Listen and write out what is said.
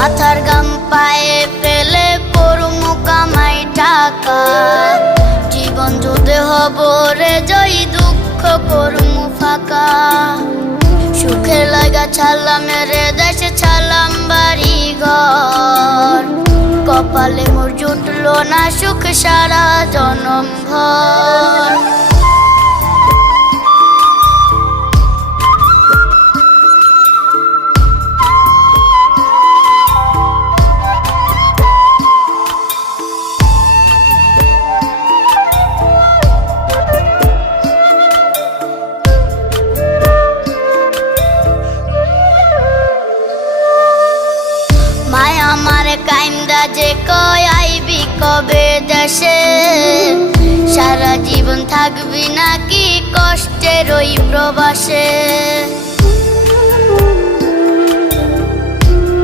মাথার গাম পায়ে ফেলে করমু কামাই টাকা, জীবন যুদ্ধে হব রে জয়ী, দুঃখ করমু ফাঁকা। সুখের লাগা ছাড়লাম রে দেশে, ছাড়লাম বাড়ি ঘর, কপালে মোর জুটলো না সুখ সারা জনম ভর। মায়া আমারে কাইন্দা যে কয় আইবি কবে দেশে, সারা জীবন থাকবি নাকি কষ্টের ওই প্রবাসে।